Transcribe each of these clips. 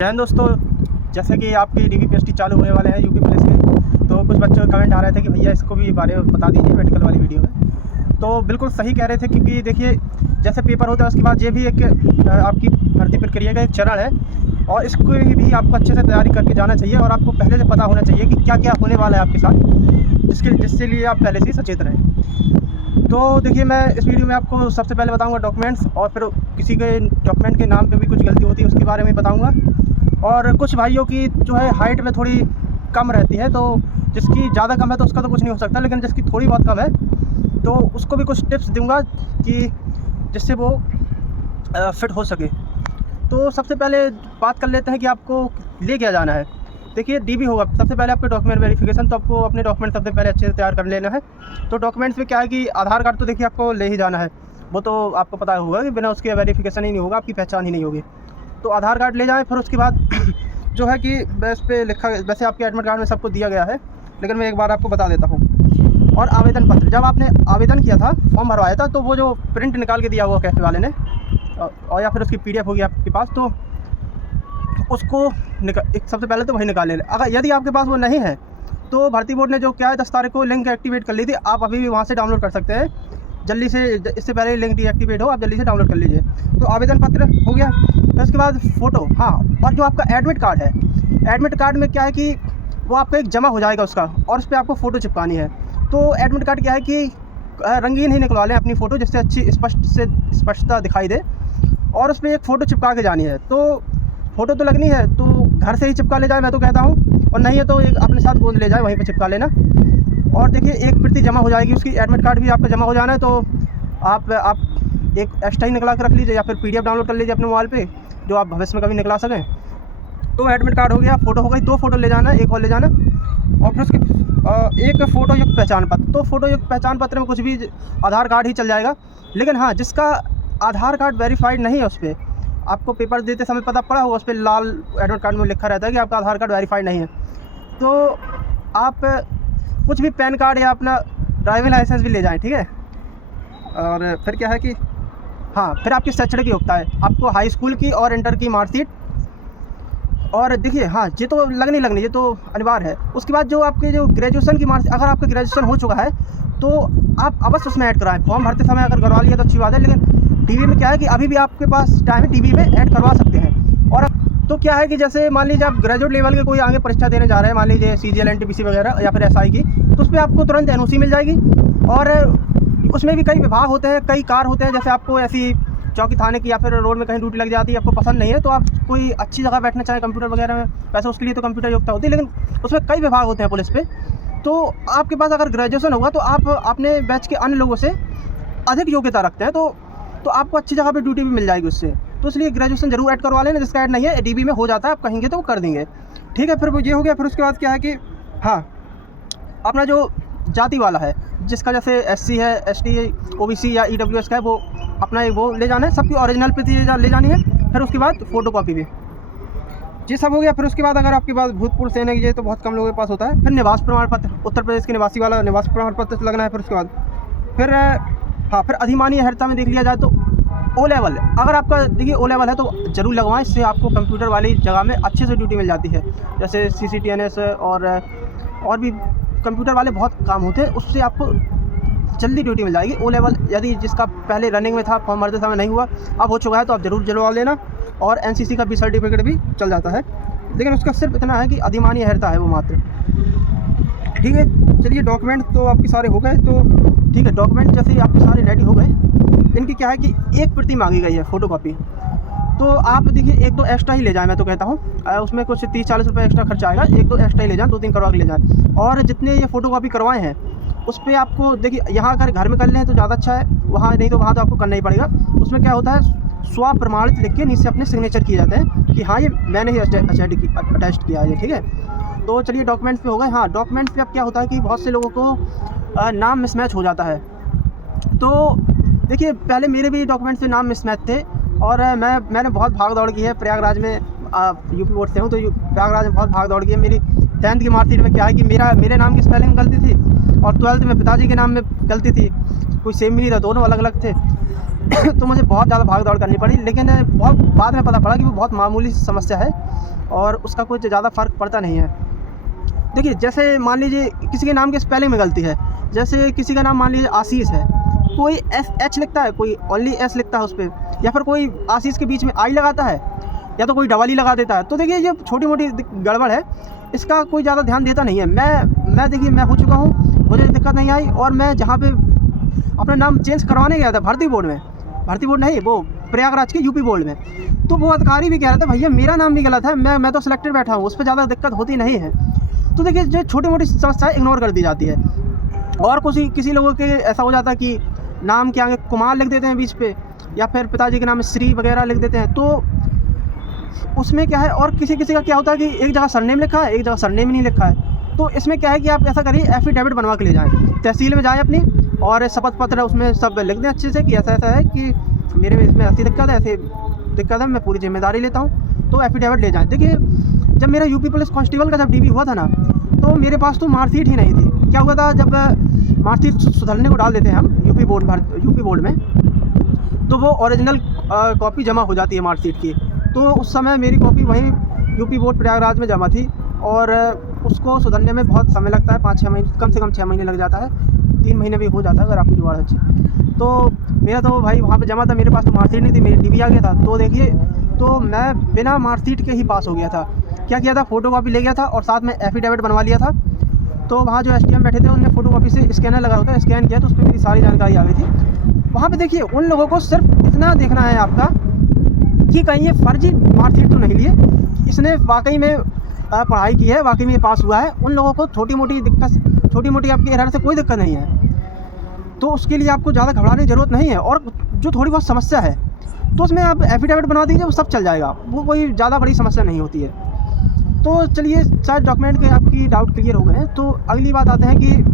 जय हिंद दोस्तों, जैसे कि आपकी DVPST चालू होने वाले हैं यूपी पुलिस के, तो कुछ बच्चों के कमेंट आ रहे थे कि भैया इसको भी बारे में बता दीजिए मेडिकल वाली वीडियो में। तो बिल्कुल सही कह रहे थे, क्योंकि देखिए जैसे पेपर होता है उसके बाद ये भी एक आपकी भर्ती प्रक्रिया का एक चरण है, और इसको भी आपको अच्छे से तैयारी करके जाना चाहिए और आपको पहले से पता होना चाहिए कि क्या क्या होने वाला है आपके साथ, जिसके लिए आप पहले से ही सचेत रहें। तो देखिए मैं इस वीडियो में आपको सबसे पहले बताऊंगा डॉक्यूमेंट्स, और फिर किसी के डॉक्यूमेंट के नाम पे भी कुछ गलती होती है उसके बारे में बताऊंगा। और कुछ भाइयों की जो है हाइट में थोड़ी कम रहती है, तो जिसकी ज़्यादा कम है तो उसका तो कुछ नहीं हो सकता, लेकिन जिसकी थोड़ी बहुत कम है तो उसको भी कुछ टिप्स दूंगा कि जिससे वो फिट हो सके। तो सबसे पहले बात कर लेते हैं कि आपको ले क्या जाना है। देखिए DV होगा सबसे पहले आपके डॉक्यूमेंट वेरिफिकेशन, तो आपको अपने डॉक्यूमेंट सबसे पहले अच्छे से तैयार कर लेना है। तो डॉक्यूमेंट्स में क्या है कि आधार कार्ड तो देखिए आपको ले ही जाना है, वो तो आपको पता होगा कि बिना उसके वेरिफिकेशन ही नहीं होगा, आपकी पहचान ही नहीं होगी। तो आधार कार्ड ले जाएं। फिर उसके बाद जो है कि इस पे लिखा, वैसे आपके एडमिट कार्ड में सबको दिया गया है, लेकिन मैं एक बार आपको बता देता हूँ। और आवेदन पत्र, जब आपने आवेदन किया था, फॉर्म भरवाया था, तो वो जो प्रिंट निकाल के दिया हुआ कैफे वाले ने, और या फिर उसकी PDF होगी आपके पास, तो उसको सबसे पहले तो वही निकाल लें। अगर यदि आपके पास वो नहीं है तो भर्ती बोर्ड ने जो क्या है 10 तारीख को लिंक एक्टिवेट कर ली थी, आप अभी भी वहाँ से डाउनलोड कर सकते हैं जल्दी से, इससे पहले लिंक डीएक्टिवेट हो, आप जल्दी से डाउनलोड कर लीजिए। तो आवेदन पत्र हो गया। फिर उसके बाद फ़ोटो, हाँ, और जो आपका एडमिट कार्ड है, एडमिट कार्ड में क्या है कि वो आपका एक जमा हो जाएगा उसका, और उस पर आपको फ़ोटो चिपकानी है। तो एडमिट कार्ड क्या है कि रंगीन ही निकलवा लें अपनी फ़ोटो, जिससे अच्छी स्पष्टता दिखाई दे, और उस पर एक फ़ोटो चिपका के जानी है। तो फ़ोटो तो लगनी है तो घर से ही चिपका ले जाए मैं तो कहता हूँ, और नहीं है तो एक अपने साथ गोंद ले जाए, वहीं पर चिपका लेना। और देखिए एक प्रति जमा हो जाएगी उसकी, एडमिट कार्ड भी आपका जमा हो जाना है, तो आप एक एक्स्ट्रा ही निकला कर रख लीजिए, या फिर PDF डाउनलोड कर लीजिए अपने मोबाइल पे, जो आप भविष्य में कभी निकला सकें। तो एडमिट कार्ड हो गया, फ़ोटो हो गई, 2 फ़ोटो ले जाना, एक और ले जाना, और फिर उसके एक फ़ोटो युक्त पहचान पत्र। तो फ़ोटो युक्त पहचान पत्र में कुछ भी, आधार कार्ड ही चल जाएगा, लेकिन हाँ, जिसका आधार कार्ड वेरीफाइड नहीं है उस पर आपको पेपर देते समय पता पड़ा होगा, उस पर लाल एडमिट कार्ड में लिखा रहता है कि आपका आधार कार्ड वेरीफाइड नहीं है। तो आप कुछ भी पैन कार्ड या अपना ड्राइविंग लाइसेंस भी ले जाएं, ठीक है। और फिर क्या है कि हाँ, फिर आपकी शैक्षणिक योग्यता है, आपको हाई स्कूल की और इंटर की मार्कशीट, और देखिए हाँ, ये तो लगनी ये तो अनिवार्य है। उसके बाद जो आपके जो ग्रेजुएशन की मार्कशीट, अगर आपका ग्रेजुएशन हो चुका है तो आप अवश्य उसमें ऐड कराएं। फॉर्म भरते समय अगर करवा लिया तो अच्छी बात है, लेकिन DV में क्या है कि अभी भी आपके पास टाइम है, DV में ऐड करवा सकते हैं। और तो क्या है कि जैसे मान लीजिए आप ग्रेजुएट लेवल के कोई आगे परीक्षा देने जा रहे हैं, मान लीजिए CGL NTPC वगैरह या फिर SI की, तो उस पर आपको तुरंत NOC मिल जाएगी। और उसमें भी कई विभाग होते हैं, कई कार होते हैं, जैसे आपको ऐसी चौकी थाने की या फिर रोड में कहीं ड्यूटी लग जाती है, आपको पसंद नहीं है, तो आप कोई अच्छी जगह बैठना चाहें कंप्यूटर वगैरह में, वैसे उसके लिए तो कंप्यूटर योग्यता होती है, लेकिन उसमें कई विभाग होते हैं पुलिस पे। तो आपके पास अगर ग्रेजुएशन होगा तो आप अपने बैच के अन्य लोगों से अधिक योग्यता रखते हैं, तो आपको अच्छी जगह पे ड्यूटी भी मिल जाएगी उससे। तो इसलिए ग्रेजुएशन जरूर ऐड करवा लेना, जिसका ऐड नहीं है DV में हो जाता है, आप कहेंगे तो वो कर देंगे, ठीक है। फिर वो ये हो गया। फिर उसके बाद क्या है कि हाँ, अपना जो जाति वाला है, जिसका जैसे SC है, ST, OBC या EWS का है, वो अपना वो ले जाना है, सबकी ओरिजिनल प्रति ले जानी है। फिर उसके बाद फ़ोटो कॉपी भी, ये सब हो गया। फिर उसके बाद अगर आपके पास भूतपूर्व सैनिक, ये तो बहुत कम लोगों के पास होता है। फिर निवास प्रमाण पत्र, उत्तर प्रदेश के निवासी वाला निवास प्रमाण पत्र लगना है। फिर उसके बाद फिर हाँ, फिर अधिमानी अहर्ता में देख लिया जाए तो O लेवल, अगर आपका देखिए O लेवल है तो ज़रूर लगवाएं, इससे आपको कंप्यूटर वाली जगह में अच्छे से ड्यूटी मिल जाती है, जैसे CCTNS और भी कंप्यूटर वाले बहुत काम होते हैं, उससे आपको जल्दी ड्यूटी मिल जाएगी। O लेवल यदि जिसका पहले रनिंग में था, फॉर्म भरते समय नहीं हुआ, अब हो चुका है, तो आप ज़रूर जलवा लेना। और NCC का भी सर्टिफिकेट भी चल जाता है, लेकिन उसका सिर्फ इतना है कि अधिमानी अहर्ता है वो मात्र, ठीक है। चलिए डॉक्यूमेंट तो आपके सारे हो गए, तो ठीक है, डॉक्यूमेंट जैसे ही आपके सारे रेडी हो गए, इनकी क्या है कि एक प्रति मांगी गई है, फ़ोटो कॉपी। तो आप देखिए 1-2 एक्स्ट्रा ही ले जाएं, मैं तो कहता हूँ, उसमें कुछ 30-40 रुपये एक्स्ट्रा खर्चा आएगा, 1-2 एक्स्ट्रा ही ले जाएं, 2-3 करवा के ले जाएं। और जितने ये फ़ोटो कॉपी करवाए हैं उस पर आपको देखिए, यहाँ अगर घर में कर लें तो ज़्यादा अच्छा है, वहाँ नहीं तो वहाँ तो आपको करना ही पड़ेगा। उसमें क्या होता है, स्व प्रमाणित लिख के नीचे अपने सिग्नेचर किए जाते हैं कि हाँ, ये मैंने ही अटैच किया है, ठीक है। तो चलिए डॉक्यूमेंट्स पे हो गए। हाँ, डॉक्यूमेंट्स पे अब क्या होता है कि बहुत से लोगों को नाम मिसमैच हो जाता है। तो देखिए पहले मेरे भी डॉक्यूमेंट्स पे नाम मिसमैच थे, और मैंने बहुत भाग दौड़ की है प्रयागराज में, यूपी बोर्ड से हूँ, तो प्रयागराज में बहुत भाग दौड़ की है। मेरी 10th की मार्कशीट में क्या है कि मेरे नाम की स्पेलिंग गलती थी, और 12th में पिताजी के नाम में गलती थी, कोई सेम भी नहीं था, दोनों अलग अलग थे। तो मुझे बहुत ज़्यादा भाग दौड़ करनी पड़ी, लेकिन बहुत बाद में पता पड़ा कि वो बहुत मामूली समस्या है और उसका कुछ ज़्यादा फ़र्क पड़ता नहीं है। देखिए, जैसे मान लीजिए किसी के नाम के स्पेलिंग में गलती है, जैसे किसी का नाम मान लीजिए आशीष है, कोई एच लिखता है, कोई ओनली एस लिखता है उस पर, या फिर कोई आशीष के बीच में आई लगाता है, या तो कोई डबल ई लगा देता है। तो देखिए, ये छोटी मोटी गड़बड़ है, इसका कोई ज़्यादा ध्यान देता नहीं है। मैं देखिए, मैं हो चुका हूँ, मुझे दिक्कत नहीं आई। और मैं जहाँ पे अपना नाम चेंज करवाने गया था भर्ती बोर्ड में, भर्ती बोर्ड नहीं, वो प्रयागराज के यूपी बोर्ड में, तो वो अधिकारी भी कह रहा था भैया मेरा नाम भी गलत है, मैं तो सिलेक्टेड बैठा हूँ, उस पर ज़्यादा दिक्कत होती नहीं है। तो देखिए, जो छोटी मोटी समस्याएं इग्नोर कर दी जाती है। और किसी लोगों के ऐसा हो जाता है कि नाम के आगे कुमार लिख देते हैं बीच पे, या फिर पिताजी के नाम में श्री वगैरह लिख देते हैं, तो उसमें क्या है। और किसी का क्या होता है कि एक जगह सरनेम लिखा है, एक जगह सरनेम नहीं लिखा है। तो इसमें क्या है कि आप ऐसा करिए, एफिडेविट बनवा के ले जाएँ, तहसील में जाएँ अपनी, और शपथ पत्र उसमें सब लिख दें अच्छे से कि ऐसा ऐसा है कि मेरे में इसमें ऐसी दिक्कत है, ऐसे दिक्कत है, मैं पूरी जिम्मेदारी लेता हूँ, तो एफिडेविट ले जाएँ। देखिए, जब मेरा यूपी पुलिस कांस्टेबल का जब डीबी हुआ था ना, तो मेरे पास तो मार्कशीट ही नहीं थी। क्या हुआ था, जब मार्कशीट सुधरने को डाल देते हैं हम यूपी बोर्ड में, तो वो ओरिजिनल कॉपी जमा हो जाती है मार्कशीट की। तो उस समय मेरी कॉपी वहीं यूपी बोर्ड प्रयागराज में जमा थी, और उसको सुधरने में बहुत समय लगता है, 5-6 महीने, कम से कम 6 महीने लग जाता है, 3 महीने भी हो जाता है अगर आपकी जुगाड़ अच्छी। तो मेरा तो भाई वहाँ पे जमा था, मेरे पास तो मार्कशीट नहीं थी, मेरी डीबी आ गया था। तो देखिए, तो मैं बिना मार्कशीट के ही पास हो गया था। क्या किया था, फ़ोटोकॉपी ले गया था और साथ में एफिडेविट बनवा लिया था। तो वहाँ जो एसडीएम बैठे थे, उन्होंने फ़ोटोकॉपी से स्कैनर लगा होता है, स्कैन किया तो उस पर मेरी सारी जानकारी आ गई थी। वहाँ पे देखिए, उन लोगों को सिर्फ इतना देखना है आपका कि कहीं ये फर्जी मार्कशीट तो नहीं लिए, इसने वाकई में पढ़ाई की है, वाकई में पास हुआ है। उन लोगों को छोटी मोटी आपकी एरर से कोई दिक्कत नहीं है, तो उसके लिए आपको ज़्यादा घबराने की ज़रूरत नहीं है। और जो थोड़ी बहुत समस्या है, तो उसमें आप एफिडेविट बना दीजिए, वो सब चल जाएगा, वो कोई ज़्यादा बड़ी समस्या नहीं होती है। तो चलिए, शायद डॉक्यूमेंट के आपकी डाउट क्लियर हो गए हैं। तो अगली बात आते हैं कि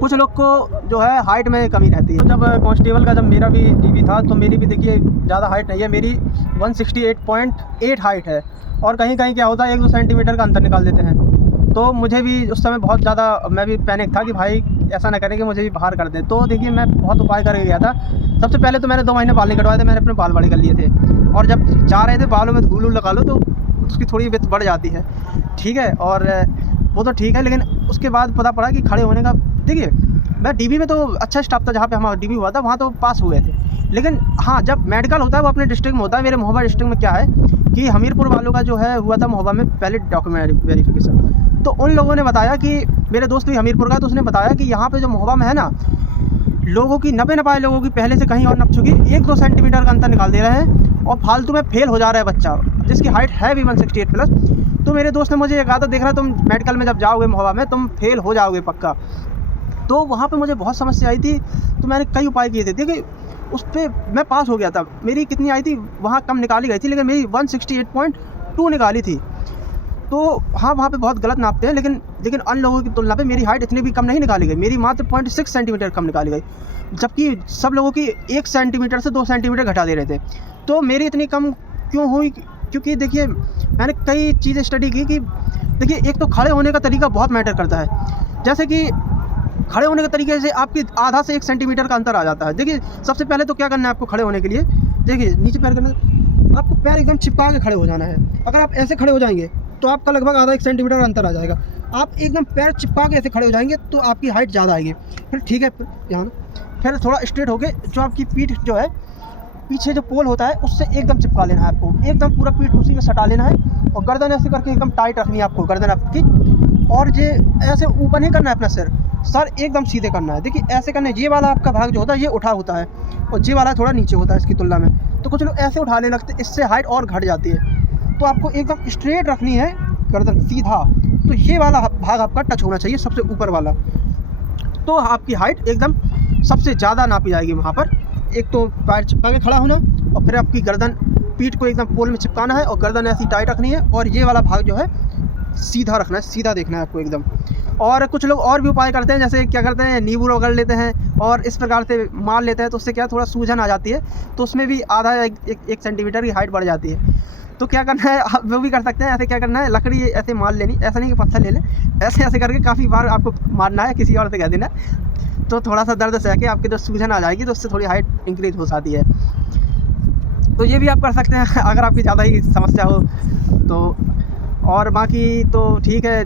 कुछ लोग को जो है हाइट में कमी रहती है। तो जब कांस्टेबल का जब मेरा भी डीबी था, तो मेरी भी देखिए ज़्यादा हाइट नहीं है, मेरी 168.8 हाइट है। और कहीं कहीं क्या होता है, 1-2 सेंटीमीटर का अंतर निकाल देते हैं। तो मुझे भी उस समय बहुत ज़्यादा, मैं भी पैनिक था कि भाई ऐसा ना करें कि मुझे भी बाहर कर दें। तो देखिए, मैं बहुत उपाय करके गया था। सबसे पहले तो मैंने 2 महीने बाल नहीं कटवाए थे, मैंने अपने बाल बड़े कर लिए थे। और जब जा रहे थे बालों में धूल लगा लो तो उसकी थोड़ी विड्थ बढ़ जाती है, ठीक है। और वो तो ठीक है, लेकिन उसके बाद पता पड़ा कि खड़े होने का, देखिए मैं डीबी में तो अच्छा स्टाफ था, जहाँ पे हमारा डीबी हुआ था वहाँ तो पास हुए थे। लेकिन हाँ, जब मेडिकल होता है वो अपने डिस्ट्रिक्ट में होता है। मेरे महोबा डिस्ट्रिक्ट में क्या है कि हमीरपुर वालों का जो है हुआ था महोबा में पहले डॉक्यूमेंट वेरिफिकेशन। तो उन लोगों ने बताया कि, मेरे दोस्त भी हमीरपुर का, तो उसने बताया कि यहाँ पे जो महोबा में है ना, लोगों की 90 लोगों की पहले से कहीं और नप चुकी, 1-2 सेंटीमीटर का अंतर निकाल दे रहे हैं, और फालतू में फेल हो जा रहा है बच्चा, जिसकी हाइट है भी 168 प्लस। तो मेरे दोस्त ने मुझे कहा था, देख रहा तुम मेडिकल में जब जाओगे महोबा में, तुम फेल हो जाओगे पक्का। तो वहाँ पे मुझे बहुत समस्या आई थी, तो मैंने कई उपाय किए थे। देखिए, उस पर मैं पास हो गया था। मेरी कितनी आई थी वहाँ, कम निकाली गई थी, लेकिन मेरी 168.2 निकाली थी। तो हाँ, वहाँ पे बहुत गलत नापते हैं, लेकिन अन्य लोगों की तुलना पे मेरी हाइट इतनी भी कम नहीं निकाली गई, मेरी मात्र 0.6 सेंटीमीटर कम निकाली गई, जबकि सब लोगों की 1 सेंटीमीटर से 2 सेंटीमीटर घटा दे रहे थे। तो मेरी इतनी कम क्यों हुई? क्योंकि देखिए, मैंने कई चीज़ें स्टडी की कि देखिए, एक तो खड़े होने का तरीका बहुत मैटर करता है। जैसे कि खड़े होने के तरीके से आपकी आधा से 1 सेंटीमीटर का अंतर आ जाता है। देखिए, सबसे पहले तो क्या करना है आपको खड़े होने के लिए, देखिए नीचे पैर करना, आपको पैर एकदम चिपका के खड़े हो जाना है। अगर आप ऐसे खड़े हो जाएंगे तो आपका लगभग आधा 1 सेंटीमीटर अंतर आ जाएगा। आप एकदम पैर चिपका के ऐसे खड़े हो जाएंगे तो आपकी हाइट ज़्यादा आएगी। फिर ठीक है, यहाँ फिर थोड़ा स्ट्रेट होके, जो आपकी पीठ जो है, पीछे जो पोल होता है उससे एकदम चिपका लेना है आपको, एकदम पूरा पीठ उसी में सटा लेना है, और गर्दन ऐसे करके एकदम टाइट रखनी है आपको गर्दन आपकी। और ये ऐसे ऊपर नहीं करना है अपना सर एकदम सीधे करना है। देखिए, ऐसे करना है, ये वाला आपका भाग जो होता है ये उठा होता है, और ये वाला थोड़ा नीचे होता है इसकी तुलना में। तो कुछ लोग ऐसे उठाने लगते हैं, इससे हाइट और घट जाती है। तो आपको एकदम स्ट्रेट रखनी है गर्दन सीधा, तो ये वाला भाग आपका टच होना चाहिए, सबसे ऊपर वाला। तो आपकी हाइट एकदम सबसे ज़्यादा नापी जाएगी वहाँ पर। एक तो पैर चिपका के खड़ा होना, और फिर आपकी गर्दन, पीठ को एकदम पोल में चिपकाना है, और गर्दन ऐसी टाइट रखनी है, और ये वाला भाग जो है सीधा रखना है, सीधा देखना है आपको एकदम। और कुछ लोग और भी उपाय करते हैं, जैसे क्या करते हैं, नींबू रगड़ लेते हैं और इस प्रकार से मार लेते हैं, तो उससे क्या थोड़ा सूजन आ जाती है, तो उसमें भी आधा 1 सेंटीमीटर की हाइट बढ़ जाती है। तो क्या करना है, आप वो भी कर सकते हैं। ऐसे क्या करना है, लकड़ी ऐसे मार लेनी, ऐसा नहीं कि पत्थर ले लें, ऐसे ऐसे करके काफ़ी बार आपको मारना है, किसी और से कह देना। तो थोड़ा सा दर्द सह के आपकी जो सूजन आ जाएगी तो उससे थोड़ी हाइट इंक्रीज हो जाती है। तो ये भी आप कर सकते हैं अगर आपकी ज़्यादा ही समस्या हो तो। और बाकी तो ठीक है।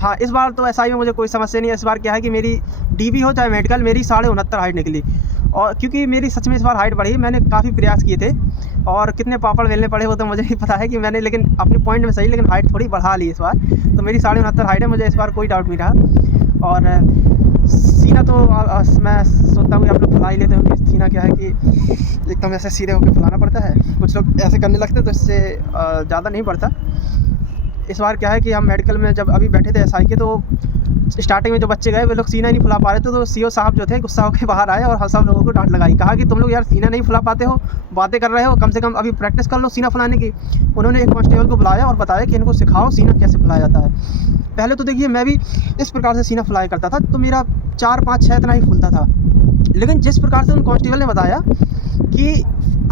हाँ, इस बार तो एसआई में मुझे कोई समस्या नहीं है। इस बार क्या है कि मेरी डीबी हो चाहे मेडिकल, मेरी 69.5 हाइट निकली। और क्योंकि मेरी सच में इस बार हाइट बढ़ी, मैंने काफ़ी प्रयास किए थे और कितने पापड़ बेलने पड़े वो तो मुझे नहीं पता है कि मैंने, लेकिन अपने पॉइंट में सही, लेकिन हाइट थोड़ी बढ़ा ली इस बार। तो मेरी 69.5 हाइट है, मुझे इस बार कोई डाउट नहीं रहा। और सीना तो मैं सोचता हूँ कि आप लोग फुला ही लेते होंगे। सीना क्या है कि एकदम ऐसे सीधे होकर फुलाना पड़ता है, कुछ लोग ऐसे करने लगते हैं तो इससे ज़्यादा नहीं बढ़ता। इस बार क्या है कि हम मेडिकल में जब अभी बैठे थे एसआई के, तो स्टार्टिंग में जो बच्चे गए वे लोग सीना नहीं फुला पा रहे थे, तो सीओ साहब जो थे गुस्सा होकर बाहर आए और सब लोगों को डांट लगाई, कहा कि तुम लोग यार सीना नहीं फुला पाते हो, बातें कर रहे हो, कम से कम अभी प्रैक्टिस कर लो सीना फुलाने की। उन्होंने एक कांस्टेबल को बुलाया और बताया कि इनको सिखाओ सीना कैसे फुलाया जाता है। पहले तो देखिए मैं भी इस प्रकार से सीना फुलाया करता था, तो मेरा 4 5 6 इतना ही फूलता था। लेकिन जिस प्रकार से उन कांस्टेबल ने बताया कि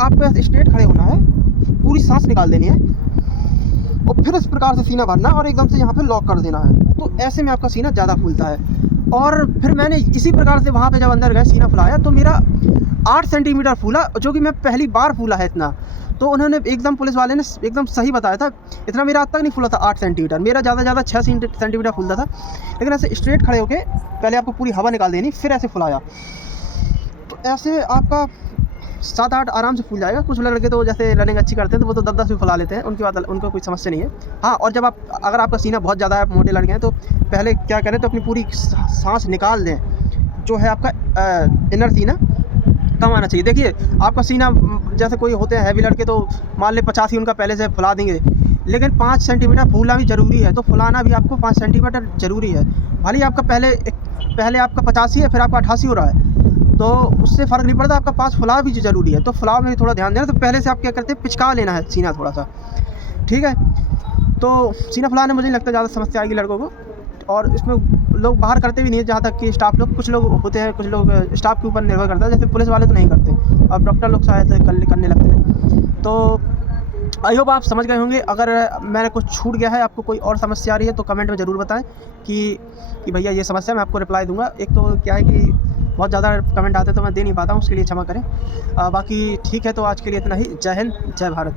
आपको स्ट्रेट खड़े होना है, पूरी सांस निकाल देनी है और फिर इस प्रकार से सीना भरना और एकदम से यहाँ पे लॉक कर देना है, तो ऐसे में आपका सीना ज़्यादा फूलता है। और फिर मैंने इसी प्रकार से वहाँ पे जब अंदर गए सीना फुलाया तो मेरा 8 सेंटीमीटर फूला, जो कि मैं पहली बार फूला है इतना। तो उन्होंने एकदम, पुलिस वाले ने एकदम सही बताया था, इतना मेरा आज तक नहीं फूला था 8 सेंटीमीटर, मेरा ज़्यादा 6 सेंटीमीटर फूलता था। लेकिन ऐसे स्ट्रेट खड़े होके पहले आपको पूरी हवा निकाल देनी, फिर ऐसे फुलाया, तो ऐसे आपका 7 8 आराम से फूल जाएगा। कुछ लड़के तो जैसे रनिंग अच्छी करते हैं तो वो तो 10 10 भी फुला लेते हैं, उनकी बात, उनको कोई समस्या नहीं है। हाँ, और जब अगर आपका सीना बहुत ज़्यादा है, मोटे लड़के हैं, तो पहले क्या करें तो अपनी पूरी सांस निकाल दें, जो है आपका इनर सीना कम आना चाहिए। देखिए आपका सीना, जैसे कोई होते हैं हैवी लड़के तो मान ले 85 उनका पहले से फुला देंगे, लेकिन 5 सेंटीमीटर फूलना भी ज़रूरी है, तो फुलाना भी आपको 5 सेंटीमीटर ज़रूरी है। भले आपका पहले आपका 85 है, फिर आपका 88 हो रहा है, तो उससे फ़र्क नहीं पड़ता, आपका 5 फुलाव भी ज़रूरी है। तो फुलाव में भी थोड़ा ध्यान देना। तो पहले से आप क्या करते हैं, पिचका लेना है सीना थोड़ा सा, ठीक है। तो सीना फुलाने मुझे नहीं लगता ज़्यादा समस्या आएगी लड़कों को, और इसमें लोग बाहर करते भी नहीं है, जहाँ तक कि स्टाफ लोग, कुछ लोग होते हैं, कुछ लोग स्टाफ के ऊपर निर्भर करता है, जैसे पुलिस वाले तो नहीं करते, अब डॉक्टर लोग शायद करने लगते हैं। तो आई होप आप समझ गए होंगे। अगर मैंने कुछ छूट गया है, आपको कोई और समस्या आ रही है तो कमेंट में ज़रूर बताएं कि भैया ये समस्या, मैं आपको रिप्लाई दूंगा। एक तो क्या है कि बहुत ज़्यादा कमेंट आते हैं तो मैं दे नहीं पाता हूँ, उसके लिए क्षमा करें। बाकी ठीक है, तो आज के लिए इतना ही। जय हिंद, जय भारत।